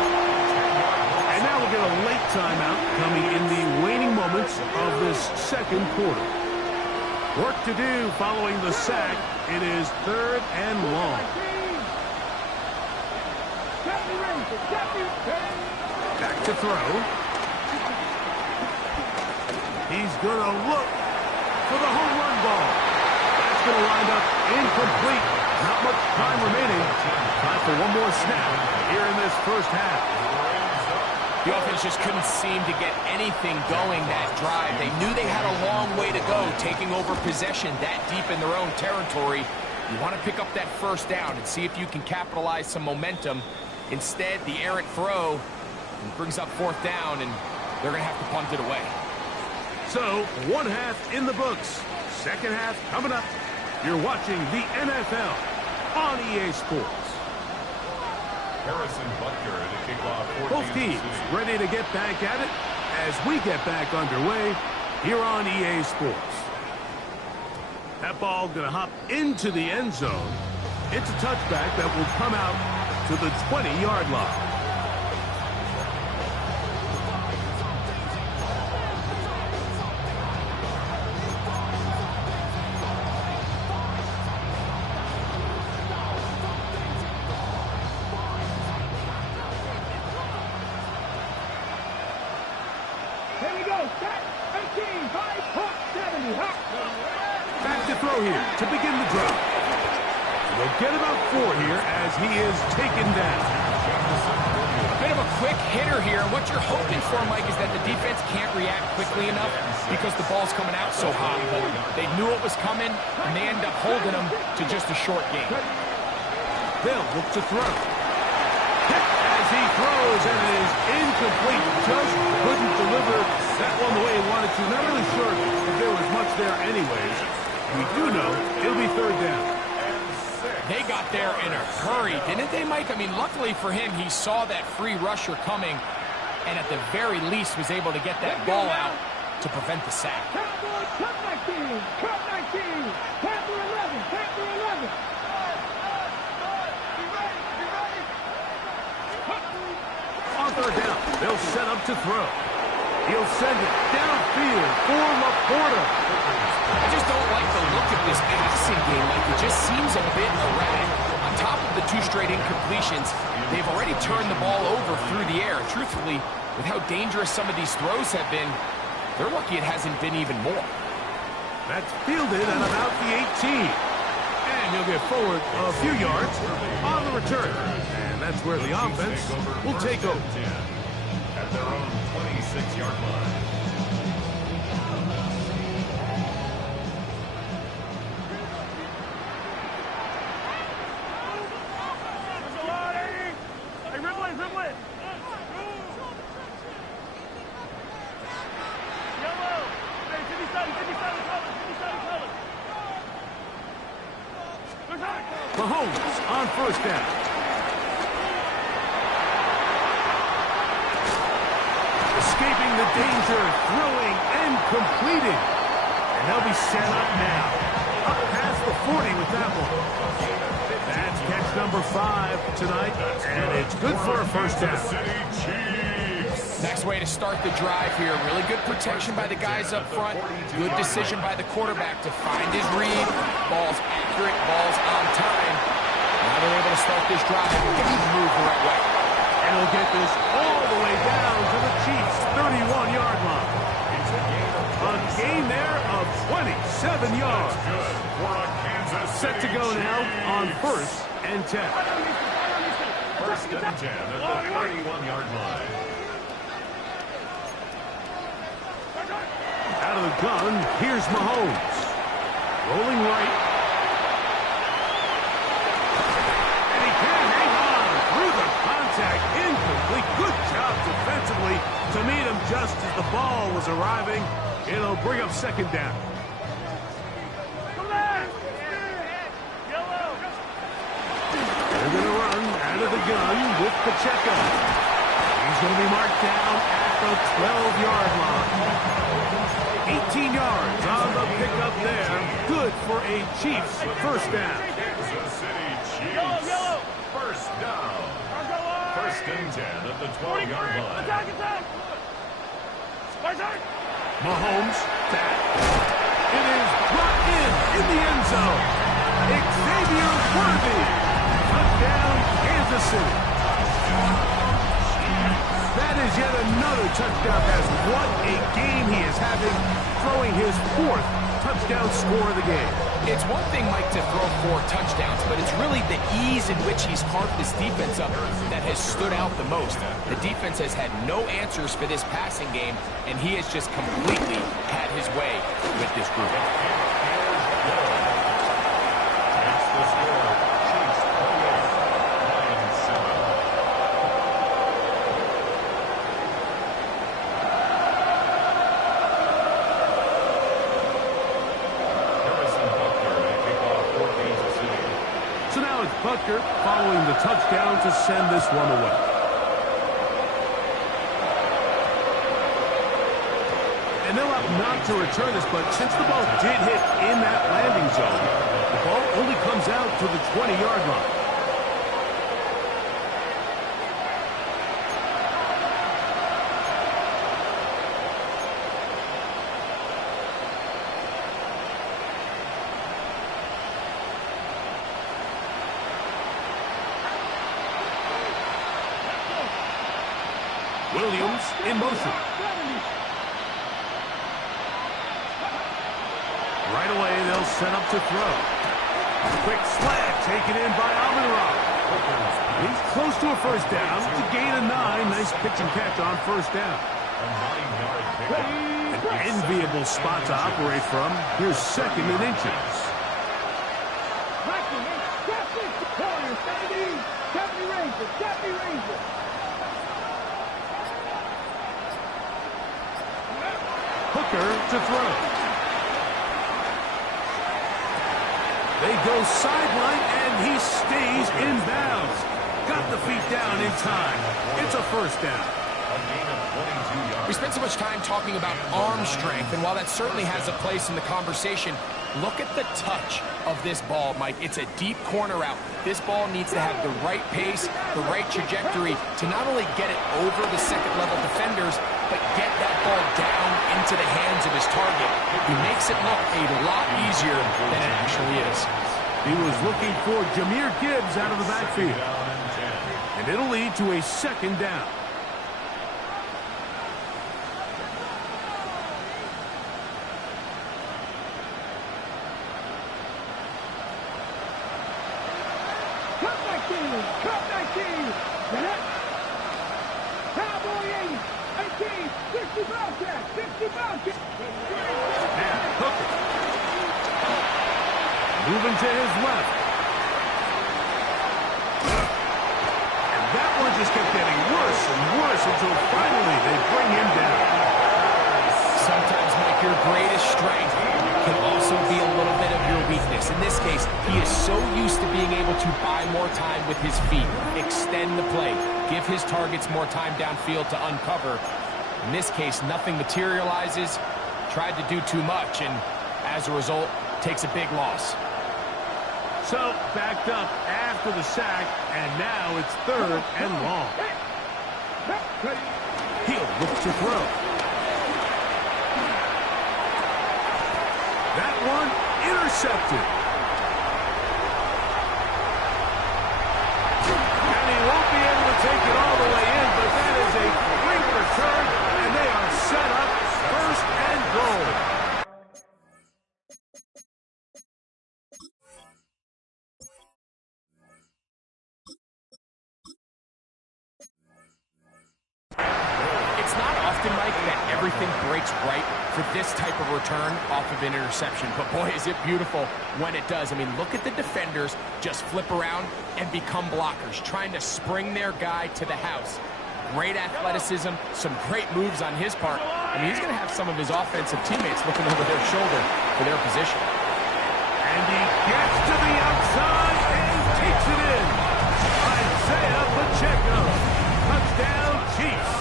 And now we'll get a late timeout coming in the waning moments of this second quarter. Work to do following the sack. It is 3rd and long. Back to throw. He's going to look for the home run ball. That's going to wind up incomplete. Not much time remaining. Time for one more snap here in this first half. The offense just couldn't seem to get anything going that drive. They knew they had a long way to go, taking over possession that deep in their own territory. You want to pick up that first down and see if you can capitalize some momentum. Instead, the errant throw brings up 4th down, and they're going to have to punt it away. So, one half in the books. Second half coming up. You're watching the NFL on EA Sports. Harrison Butker to kick off. Both teams ready to get back at it as we get back underway here on EA Sports. That ball going to hop into the end zone. It's a touchback that will come out to the 20-yard line. Back to throw here to begin the drive. They'll get about 4 here as he is taken down. Bit of have a quick hitter here. What you're hoping for, Mike, is that the defense can't react quickly enough because the ball's coming out so hot. But they knew it was coming, and they end up holding them to just a short game. They'll look to throw. As he throws, and it is incomplete. Just couldn't deliver that one the way he wanted to. Not really sure if there was much there anyways. We do know it'll be third down. They got there in a hurry, didn't they, Mike? I mean, luckily for him, he saw that free rusher coming, and at the very least was able to get that ball out to prevent the sack. Cowboys, cut 19, cut 19, Panther 11, Panther 11. On third down, they'll set up to throw. He'll send it downfield for Laporta. I just don't like the look of this passing game. Like, it just seems a bit erratic. On top of the 2 straight incompletions, they've already turned the ball over through the air. Truthfully, with how dangerous some of these throws have been, they're lucky it hasn't been even more. That's fielded at about the 18. And he'll get forward a few yards on the return. And that's where the offense will take over. At their own 26-yard line. Mahomes on first down. Escaping the danger, throwing and completing. And they'll be set up now. Up past the 40 with that one. That's catch number 5 tonight, and it's good for a first down. Next way to start the drive here. Really good protection by the guys up front. Good decision by the quarterback to find his read. Ball's accurate, ball's on time. Now they're able to start this drive and get him to move the right way. And he'll get this all the way down to the Chiefs' 31-yard line. A gain there of 27 yards. Set to go now on 1st and 10. 1st and 10 at the 31-yard line. Out of the gun, here's Mahomes. Rolling right. And he can hang on through the contact. Incomplete. Good job defensively to meet him just as the ball was arriving. It'll bring up second down. They're going to run out of the gun with Pacheco. He's going to be marked down at the 12-yard line. 18 yards on the pickup there. Good for a Chiefs first down. Kansas City Chiefs. First down. 1st and 10 at the 12-yard line. Mahomes, back. It is brought in the end zone. Xavier Worthy. Touchdown, Kansas City. That is yet another touchdown pass. What a game he is having, throwing his 4th touchdown score of the game. It's one thing, Mike, to throw 4 touchdowns, but it's really the ease in which he's carved this defense up that has stood out the most. The defense has had no answers for this passing game, and he has just completely had his way with this group. That's the score. Chiefs 28, Lions 7. Butker following the touchdown to send this one away. And they'll opt not to return this, but since the ball did hit in that landing zone, the ball only comes out to the 20-yard line. Williams in motion. Right away, they'll set up to throw. Quick slant taken in by Amon-Ra. He's close to a first down. It's a gain of 9. Nice pitch and catch on first down. An enviable spot to operate from. Here's second and inches. Hooker to throw. They go sideline, and he stays in bounds. Got the feet down in time. It's a first down. We spent so much time talking about arm strength, and while that certainly has a place in the conversation, look at the touch of this ball, Mike. It's a deep corner route. This ball needs to have the right pace, the right trajectory to not only get it over the second-level defenders, but get that ball down into the hands of his target. He makes it look a lot easier than it actually is. He was looking for Jahmyr Gibbs out of the backfield. And it'll lead to a second down. Moving to his left. And that one just kept getting worse and worse until finally they bring him down. Sometimes, Mike, your greatest strength can also be a little bit of your weakness. In this case, he is so used to being able to buy more time with his feet, extend the play, give his targets more time downfield to uncover. In this case, nothing materializes, tried to do too much, and as a result, takes a big loss. So, backed up after the sack, and now it's third and long. He'll look to throw. That one intercepted. And he won't be able to take it all the way in, but that is a great return, and they are set up first and goal. Everything breaks right for this type of return off of an interception. But boy, is it beautiful when it does. I mean, look at the defenders just flip around and become blockers, trying to spring their guy to the house. Great athleticism, some great moves on his part. I mean, he's going to have some of his offensive teammates looking over their shoulder for their position. And he gets to the outside and takes it in. Isaiah Pacheco. Touchdown, Chiefs.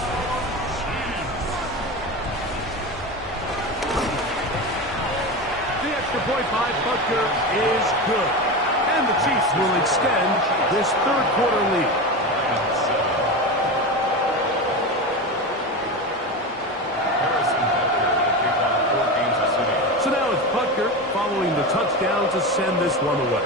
The point by Butker is good. And the Chiefs will extend this third quarter lead. So now it's Butker following the touchdown to send this one away.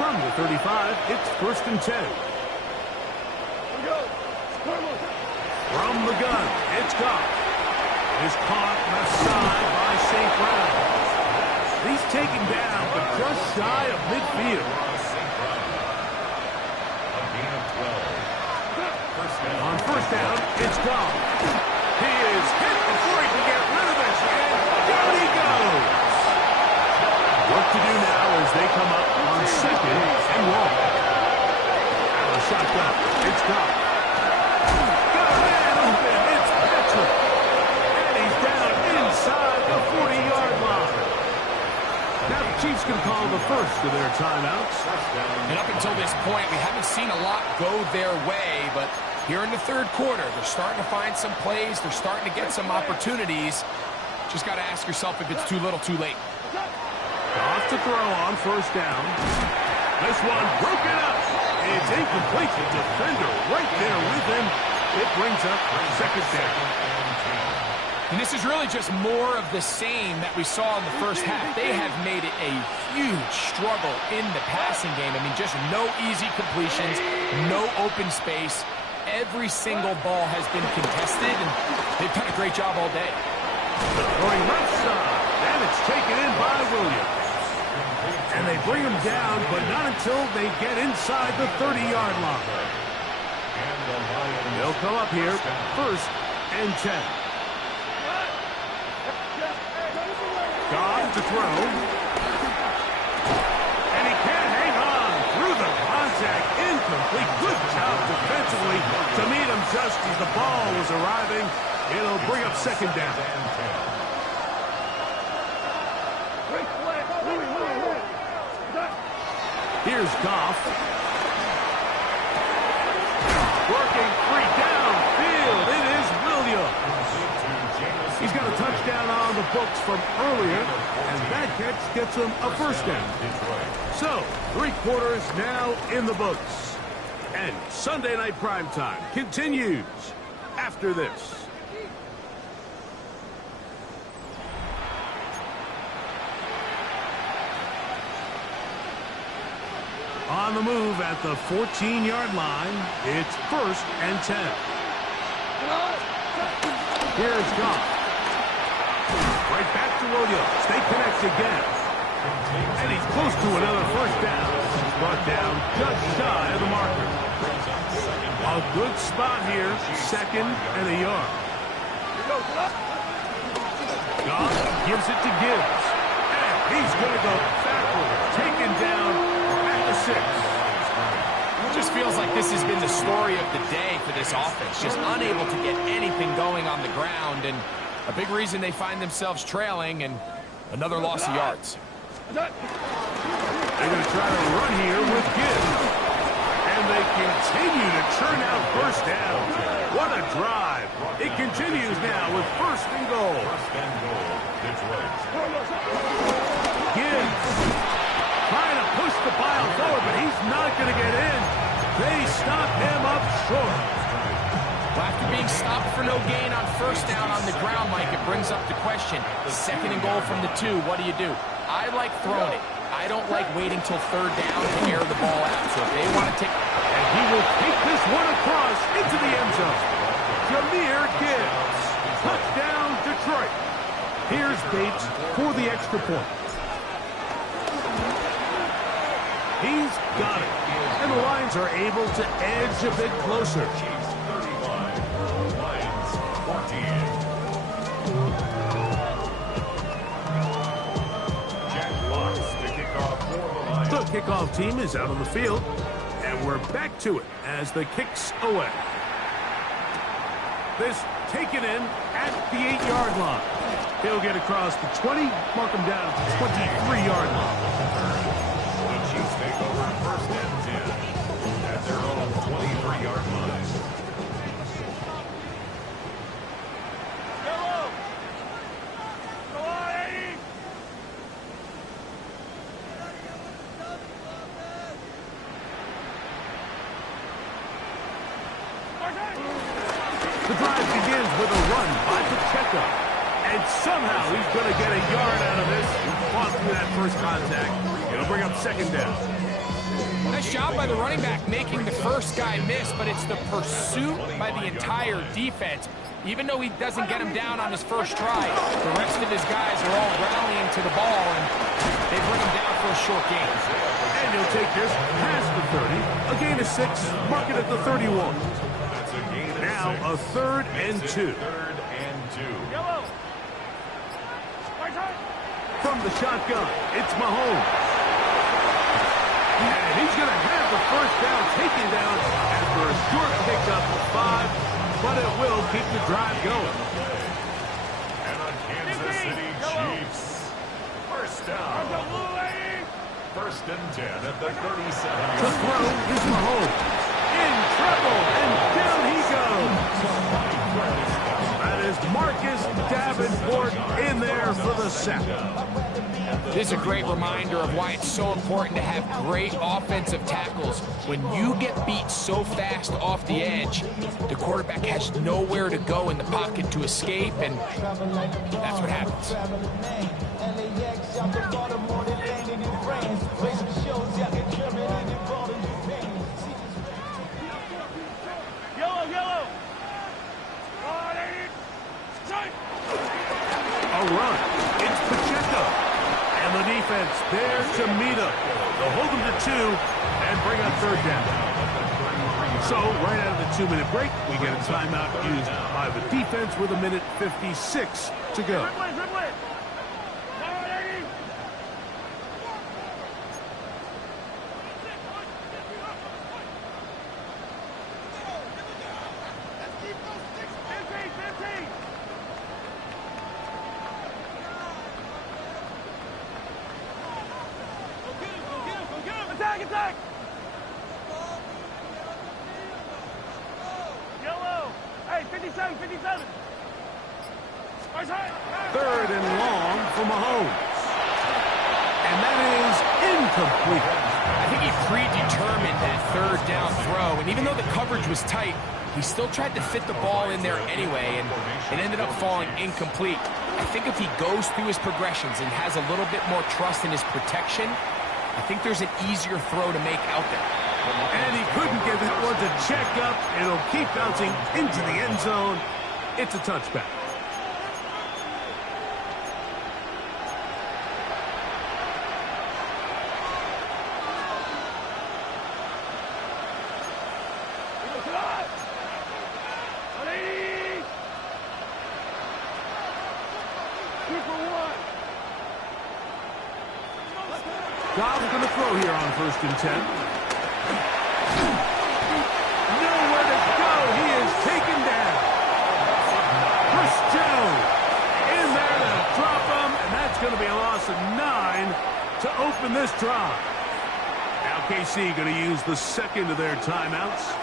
From the 35, it's first and 10. From the gun, it's Goff. Is caught left side by St. Brown. He's taken down, but just shy of midfield. On first down, it's Goff. He is hit before he can get rid of it, and down he goes. What to do now as they come up on second and long. Out of shotgun, it's Goff. Got a man open, it's Patrick. And he's down inside the 40-yard line. Now the Chiefs can call the first of their timeouts. And up until this point, we haven't seen a lot go their way, but here in the third quarter, they're starting to find some plays. They're starting to get some opportunities. Just got to ask yourself if it's too little, too late. Off to throw on first down. This one broken up. It's incomplete. The defender right there with him. It brings up second down. And this is really just more of the same that we saw in the first half. They have made it a huge struggle in the passing game. I mean, just no easy completions, no open space. Every single ball has been contested, and they've done a great job all day. Throwing left side, and it's taken in by Williams. And they bring him down, but not until they get inside the 30-yard line. They'll come up here, 1st and 10. Goff to throw. And he can't hang on through the contact. Incomplete. Good job defensively to meet him just as the ball was arriving. It'll bring up 2nd down. Here's Goff. Working free downfield. It is Williams. He's got a touchdown on the books from earlier, and that catch gets him a 1st down. So, 3 quarters now in the books. And Sunday Night Primetime continues after this. On the move at the 14-yard line, it's 1st and 10. Here's Goff. Right back to Williams. They connect again. And he's close to another 1st down. He's brought down just shy of the marker. A good spot here, 2nd and a yard. Goff gives it to Gibbs. And he's going to go backward, taken down at the 6. It just feels like this has been the story of the day for this offense. Just unable to get anything going on the ground, and a big reason they find themselves trailing, and another loss of yards. They're going to try to run here with Gibbs. And they continue to churn out 1st down. What a drive. It continues now with 1st and goal. Gibbs trying to push the pile forward, but he's not going to get in. They stop him up short. Well, after being stopped for no gain on 1st down on the ground, Mike, it brings up the question. 2nd and goal from the 2, what do you do? I like throwing it. I don't like waiting till 3rd down to air the ball out. So if they want to take... And he will take this one across into the end zone. Jahmyr Gibbs. Touchdown, Detroit. Here's Bates for the extra point. He's got it. And the Lions are able to edge a bit closer. The kickoff team is out on the field, and we're back to it as the kick's away. This taken in at the 8-yard line. He'll get across the 20, mark him down at the 23-yard line. The Chiefs take over 1st and 10 at their own 23-yard line. The drive begins with a run by Pacheco. And somehow he's going to get a yard out of this. Fought through that 1st contact. It'll bring up 2nd down. Nice job by the running back making the 1st guy miss, but it's the pursuit by the entire defense. Even though he doesn't get him down on his 1st try, the rest of his guys are all rallying to the ball, and they bring him down for a short gain. And he'll take this past the 30. A gain of 6, mark it at the 31. Now a 3rd and 2. From the shotgun, it's Mahomes. And he's going to have the 1st down taken down after a short pickup of 5, but it will keep the drive going. And on Kansas City Chiefs, 1st down. 1st and 10 at the 37. The throw is Mahomes. In trouble, and down he goes. That is Marcus Davenport in there for the sack. This is a great reminder of why it's so important to have great offensive tackles. When you get beat so fast off the edge, the quarterback has nowhere to go in the pocket to escape, and that's what happens. A run. It's Pacheco. And the defense there to meet him. They'll hold them to 2 and bring up third down. So, right out of the 2-minute break, we get a timeout used by the defense with 1:56 to go. Attack! Yellow! Hey, 57, 57! Third and long for Mahomes. And that is incomplete. I think he predetermined that third down throw, and even though the coverage was tight, he still tried to fit the ball in there anyway, and it ended up falling incomplete. I think if he goes through his progressions and has a little bit more trust in his protection, I think there's an easier throw to make out there. And he couldn't get that one to check up. It'll keep bouncing into the end zone. It's a touchback. Dobbs going to throw here on 1st and 10. Nowhere to go. He is taken down. Chris Jones in there to drop him, and that's going to be a loss of 9 to open this drive. Now KC going to use the second of their timeouts,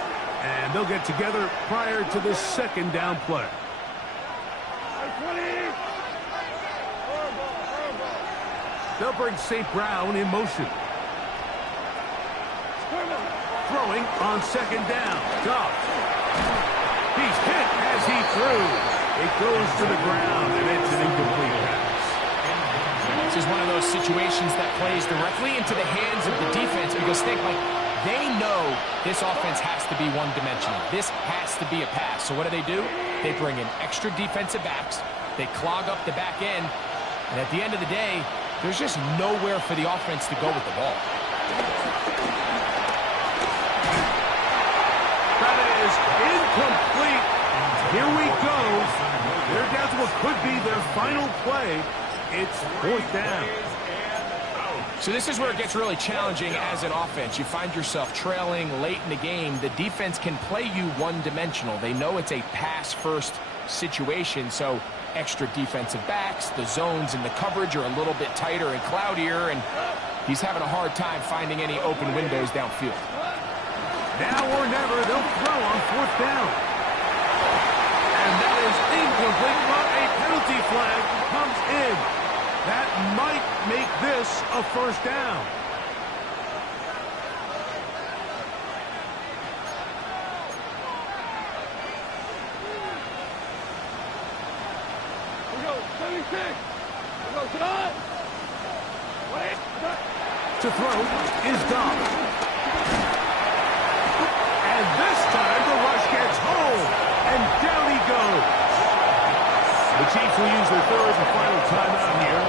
and they'll get together prior to the second down play. They'll bring St. Brown in motion. Throwing on 2nd down. Dobbs. He's hit as he threw. It goes to the ground, and it's an incomplete pass. This is one of those situations that plays directly into the hands of the defense because they know this offense has to be one-dimensional. This has to be a pass. So what do? They bring in extra defensive backs. They clog up the back end. And at the end of the day, there's just nowhere for the offense to go with the ball. That is incomplete. Here we go. They're down to what could be their final play. It's 4th down. So this is where it gets really challenging as an offense. You find yourself trailing late in the game. The defense can play you one-dimensional. They know it's a pass-first situation, so extra defensive backs, the zones and the coverage are a little bit tighter and cloudier, and he's having a hard time finding any open windows downfield. Now or never, they'll throw on 4th down. And that is incomplete, but a penalty flag comes in. That might make this a 1st down. To throw is Dobbs. And this time the rush gets home. And down he goes. The Chiefs will use their 3rd and final timeout here.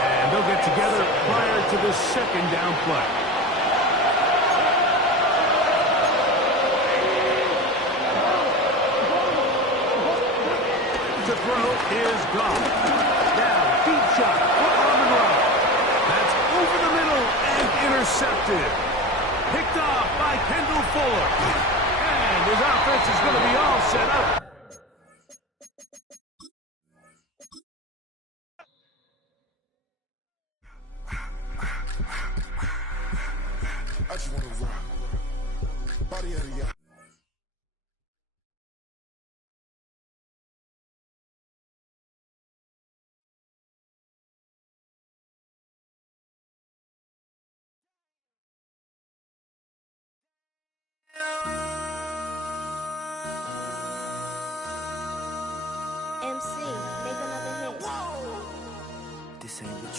And they'll get together prior to the 2nd down play. To throw is gone. Now, deep shot for Monroe. That's over the middle and intercepted. Picked off by Kendall Fuller. And his offense is going to be all set up. I just want to rock. Body of the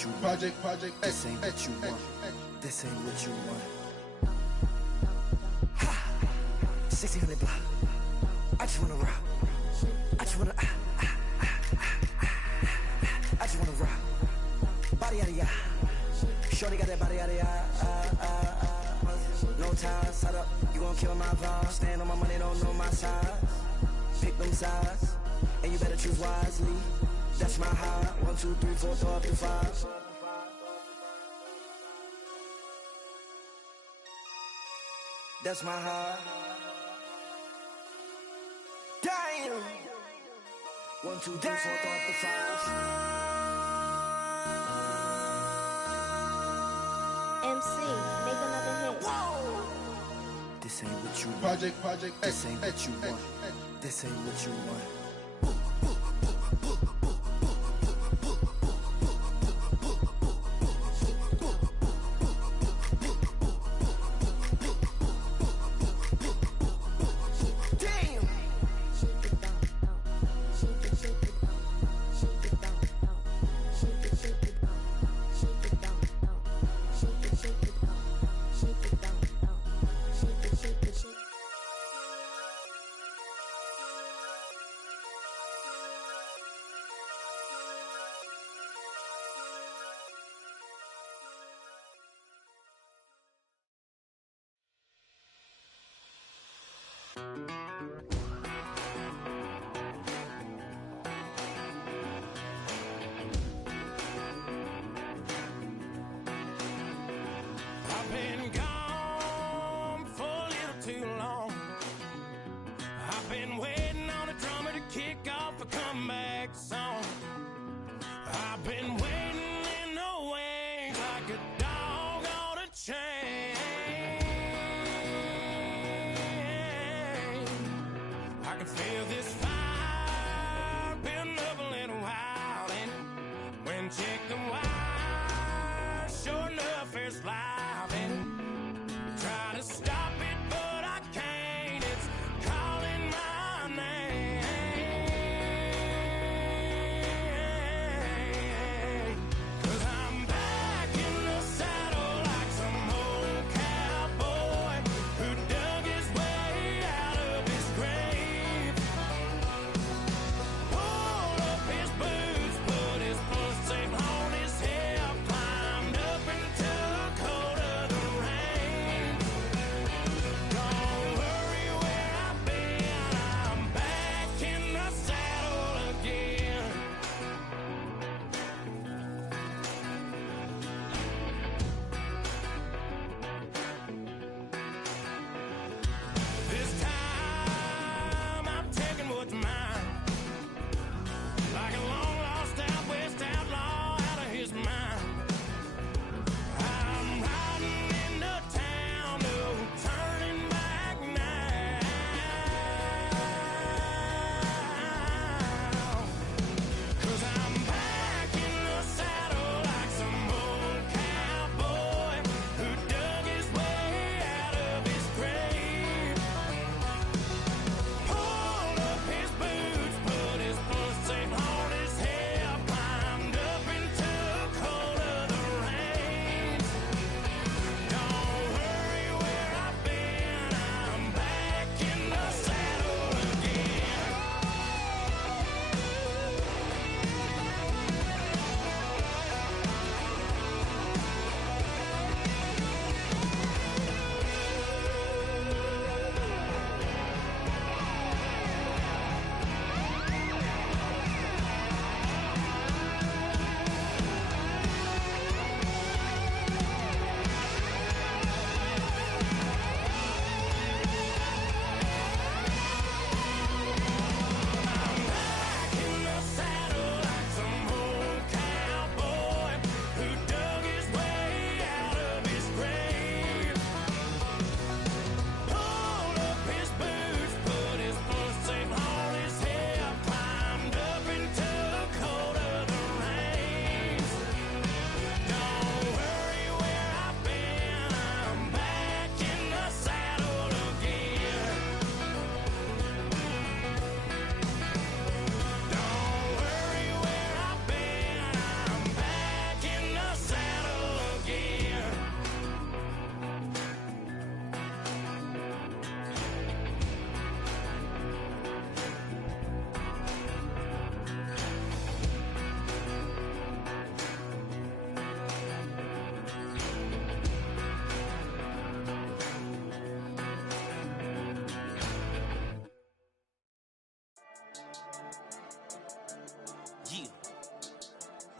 what you want. This ain't what you want. This ain't what you want. Ha! 1600 block. I just wanna rock. I just wanna I just wanna rock. Body out of ya. Shorty got that body out of ya. No time, set up. You gon' kill my vibe. Stand on my money, don't know my size. Pick them sides, and you better choose wisely. That's my high. 1, 2, 3, 4, throw up your 5. That's my high. Damn. 1, 2, 3, 4, throw up the 5. MC, make another hit. Whoa. This ain't what you want. This ain't what you want. This ain't what you want. I've been gone for a little too long. I've been waiting on a drummer to kick off a comeback song. I've been waiting in the wings like a dog on a chain. I can feel this fire building up a little while, and when check the wire, sure enough it's live, and try to stop it but I can't. It's calling my name, 'cause I'm back in the saddle like some old cowboy who dug his way out of his grave. Pulled up his boots, put his foot safe on his hip, climbed up into a cold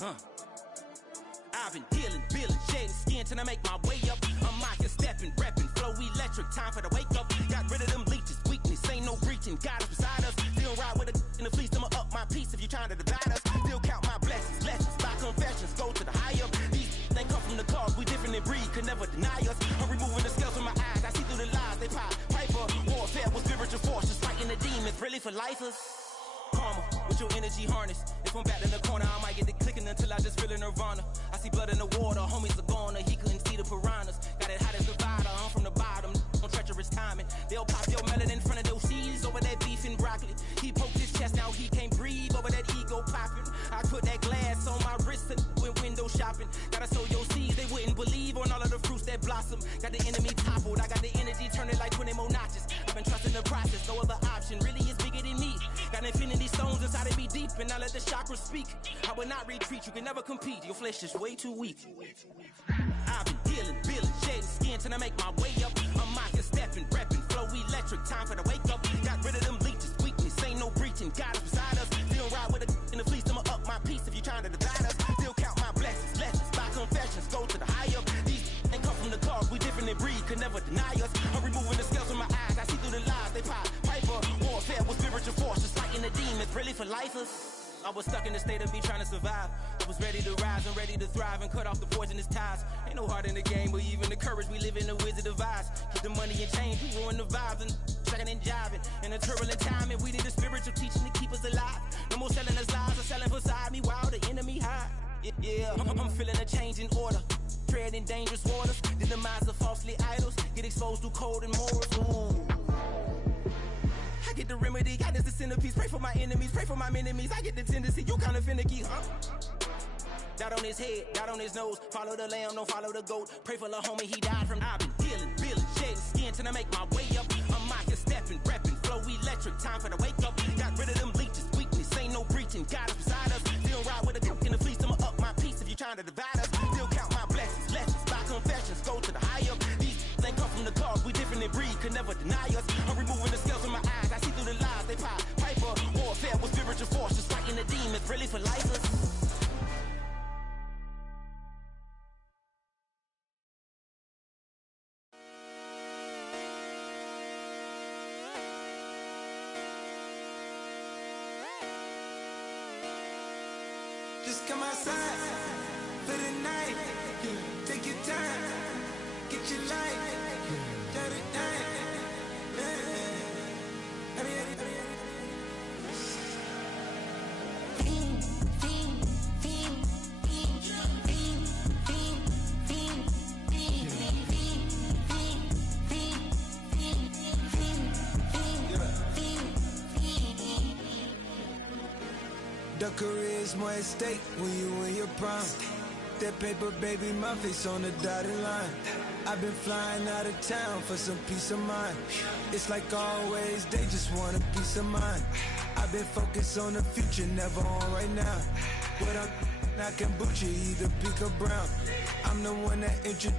I've been dealing, billing, shedding skin till I make my way up. I'm mocking, stepping, repping, flow electric, time for the wake up. Got rid of them leeches, weakness, ain't no breaching. God is beside us, still ride with a in the fleece. I'ma up my piece if you trying to divide us. Still count my blessings, lessons, by confessions, go to the high up. These they come from the cause, we different in breed, could never deny us. I'm removing the scales from my eyes, I see through the lies they pop. Piper, warfare with spiritual forces, fighting the demons, really for lifers. Karma, with your energy harness. If I'm back in the corner, I might get it clicking until I just feel a nirvana. I see blood in the water, homies are gone, he couldn't see the piranhas. Got it hot as Nevada, I'm from the bottom, on treacherous timing. They'll pop your melon in front of those seeds over that beef and broccoli. He poked his chest out, he can't breathe over that ego popping. I put that glass on my wrist and went window shopping. Gotta sow your seeds, they wouldn't believe on all of the fruits that blossom. Got the enemy toppled, I got the energy turning like 20 more notches. I've been trusting the process, no other option really is bigger than me. Got infinity stones inside of me deep, and I let the chakras speak. I will not retreat, you can never compete, your flesh is way too weak. I've been dealing, billing, shedding skin till I make my way up. I'm mocking, stepping, repping, flow electric, time for the wake up. Got rid of them leeches, weakness, ain't no breaching. God is beside us, still ride with a in the fleece. I'ma up my piece if you trying to divide us. Still count my blessings, lessons, by confessions, go to the high up. These ain't come from the cause, we different in breed, could never deny us. I'm removing the scales from my eyes, I see through the lies they pop. Piper, warfare with spiritual forces, fighting the demons, really for lifers. I was stuck in the state of me trying to survive. I was ready to rise and ready to thrive and cut off the poisonous ties. Ain't no heart in the game, but even the courage we live in the Wizard of Oz. Get the money and change, we ruin the vibes and checking and jiving. In a turbulent time, and we need a spiritual teaching to keep us alive. No more selling us lies or selling beside me while the enemy hide. Yeah, I'm feeling a change in order. Treading dangerous waters, the demise of falsely idols. Get exposed through code and morals. Ooh. I get the remedy, God is the centerpiece. Pray for my enemies, pray for my enemies. I get the tendency, you kinda finicky, huh? Dot on his head, dot on his nose. Follow the lamb, don't follow the goat. Pray for the homie, he died from. I've been dealing, billing, shedding skin till I make my way up. I'm mocking, stepping, repping, flow electric, time for the wake up. Got rid of them leeches, weakness, ain't no breaching. God is beside us, still ride with a cook in the fleece. I'ma up my piece if you trying to divide us. Still count my blessings, lessons, by confessions, go to the high up. These ain't come from the cause, we different in breed, could never deny us. I'm removing the scales from my eyes, I see through the lies they pop. Piper, warfare with spiritual forces, fighting the demons, really for lifers. Just come outside for the night. Take your time, get your light. Let it The career's more at stake when you in your prime. That paper, baby, my face on the dotted line. I've been flying out of town for some peace of mind. It's like always, they just want a peace of mind. I've been focused on the future, never on right now. But I'm not kombucha, either pink or brown. I'm the one that introduced